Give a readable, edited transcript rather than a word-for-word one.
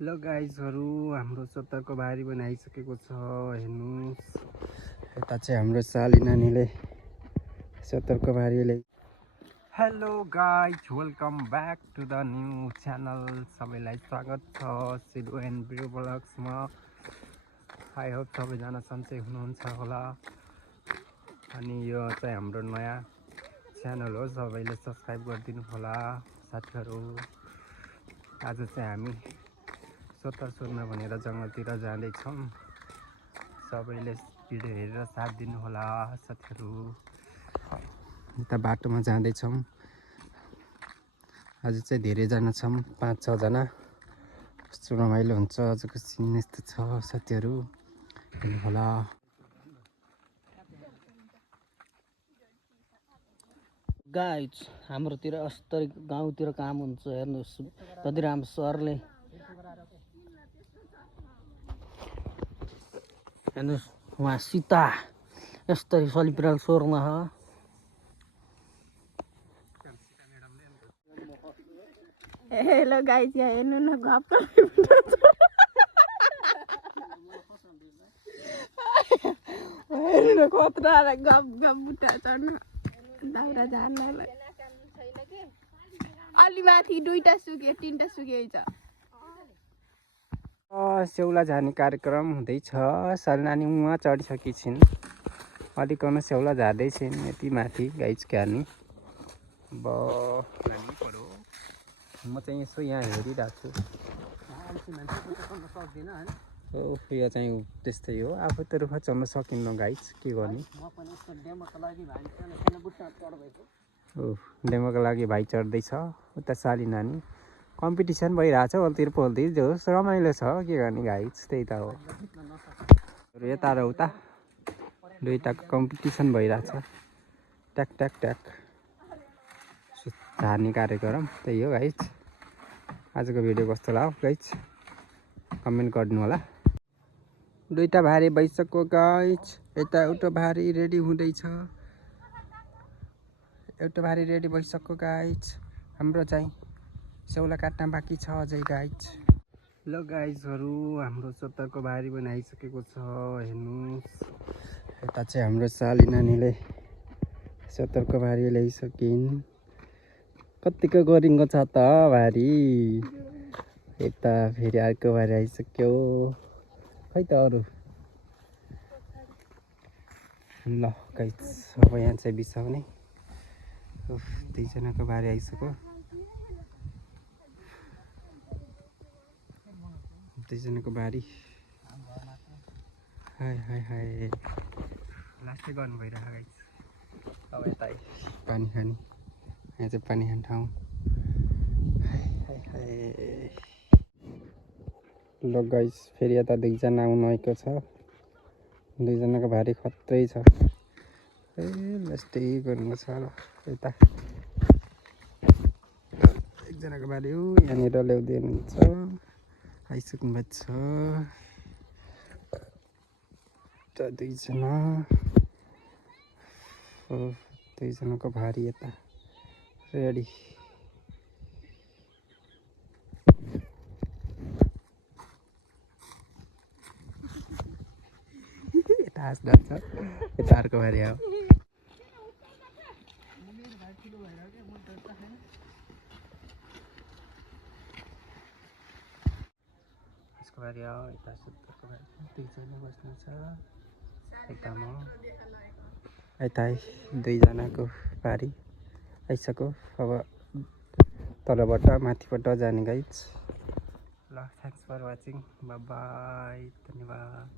ल गाइजहरु हाम्रो सत्तरको भारी बनाइसकेको छ। हेर्नुस् यता चाहिँ हाम्रो साली नानीले सत्तरको भारीले। Hello guys, welcome back to the new channel. सबैलाई स्वागत छ सिडु एन्ड ब्रियो ब्लग्समा। आई होप सबैजना सन्चै हुनुहुन्छ होला। अनि यो चाहिँ हाम्रो नयाँ च्यानल हो, सबैले सब्सक्राइब गरिदिनु होला साथीहरु। आज चाहिँ हामी सत्तर सोध्न भनेर जङ्गलतिर जाँदैछौँ। सबैले भिडियो हेरेर साथ दिनु होला साथीहरु। यता बाटोमा जाँदैछौँ। आज चाहिँ धेरैजना छौँ, 5-6 जना। कस्तो रमाइलो हुन्छ आजको सिन यस्तो छ साथीहरु, हेर्नु होला। गाइज हाम्रोतिर अस्तरी गाउँतिर काम हुन्छ, हेर्नुहोस् कति राम्रो सरले हेर्नुहोस्। उहाँ सीता यस्तरी सलिपिराको स्वरमा हो। हेलो गाइज, यहाँ हेर्नु न गफ हेर्नु न कत्रा गफ गफ बुट्टा चढ्नु दाउरा झार्नलाई। अलि माथि 2टा सुक्यो 3टा सुक्यो छ। सेउला झार्ने कार्यक्रम हुँदैछ। साली नानी उहाँ चढिसकी छिन्, अलिकन सेउला झार्दैछिन् यति माथि गाइज क्यार्नी। अब म चाहिँ यसो यहाँ हेरिरहेको छु। यो चाहिँ त्यस्तै हो, आफू त रुख चढ्न सकिन्न गाइज, के गर्ने। डेमोको लागि भाइ चढ्दैछ। उता साली नानी कम्पिटिसन भइरहेछ, ओल्तिर पोल्तिर जोस् रमाइलो छ, के गर्ने गाइज, त्यही त हो। यता र उता दुईटाको कम्पिटिसन भइरहेछ। ट्याक ट्याक ट्याक झार्ने कार्यक्रम त्यही हो गाइज। आजको भिडियो कस्तो लाग्यो गाइज कमेन्ट गरिदिनु होला। 2टा भारी भइसक्यो गाइज। यता एउटा भारी रेडी हुँदैछ, एउटा भारी रेडी भइसक्यो गाइज। हाम्रो चाहिँ सेउला काट्न बाँकी छ अझै गाइज। ल गाइजहरु हाम्रो सत्तरको भारी बनाइसकेको छ। हेर्नुस् यता चाहिँ हाम्रो साली नानीले सत्तरको भारी ल्याइसकिन्। कतिको गरिङ्गो छ त भारी। यता फेरि अर्को भारी आइसक्यो। खै त अरू। ल गाइज अब यहाँ चाहिँ बिसाउने। 2जनाको भारी आइसक्यो। 2जनाको भारी। हाय हाय हाय लास्टै गर्नु भइरहेको गाइज। अब यता पानी खाने, यहाँ चाहिँ पानी खाने ठाउँ। हाय हाय हाय। ल गाइज फेरि यता 2जना आउनु आएको छ। 2जनाको भारी खत्रै छ। ए लास्टै गर्नु छ। ल यता 1जनाको भारी हो, यहाँनिर ल्याउँदै हुनुहुन्छ, आइसक्नु भएको छ। 2जना 2जनाको भारी यता रेडी। यता हाँस्दा छ, यता अर्को भारी आयो। यसको भारी आयो, यता 70को भारी 2जना बस्नु छ। यता म यता 2जनाको भारी आइसक्यो। अब तलबाट माथिबाट जाने गाइज। ल thanks for watching, bye bye, धन्यवाद।